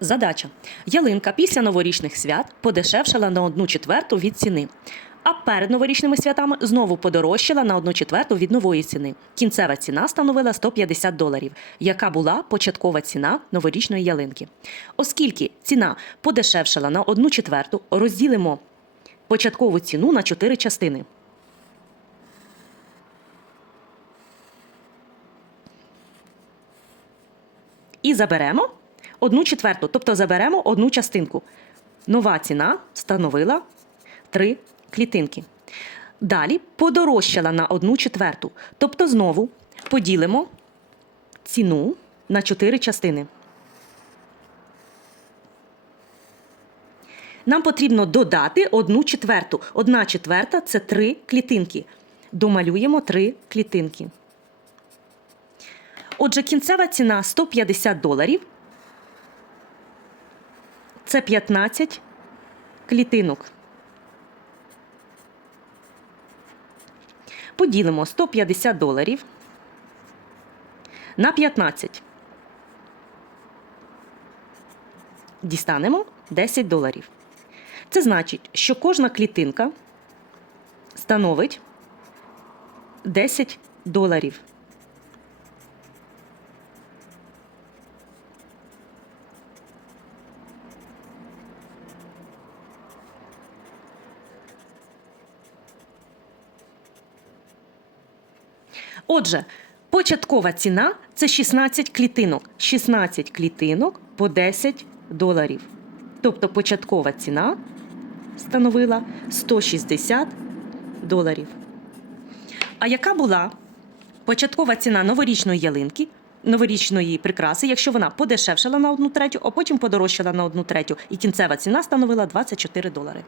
Задача. Ялинка після новорічних свят подешевшала на 1 четверту від ціни. А перед новорічними святами знову подорожчала на 1 четверту від нової ціни. Кінцева ціна становила 150 доларів, яка була початкова ціна новорічної ялинки. Оскільки ціна подешевшала на 1 четверту, розділимо початкову ціну на 4 частини. І заберемо одну четверту, тобто заберемо одну частинку. Нова ціна становила три клітинки. Далі подорожчала на одну четверту. Тобто знову поділимо ціну на чотири частини. Нам потрібно додати одну четверту. Одна четверта це три клітинки. Домалюємо три клітинки. Отже, кінцева ціна 150 доларів. Це 15 клітинок. Поділимо 150 доларів на 15. Дістанемо 10 доларів. Це значить, що кожна клітинка становить 10 доларів. Отже, початкова ціна це 16 клітинок. 16 клітинок по 10 доларів. Тобто початкова ціна становила 160 доларів. А яка була початкова ціна новорічної ялинки, новорічної прикраси, якщо вона подешевшала на одну третю, а потім подорожчала на одну третю, і кінцева ціна становила 24 долари.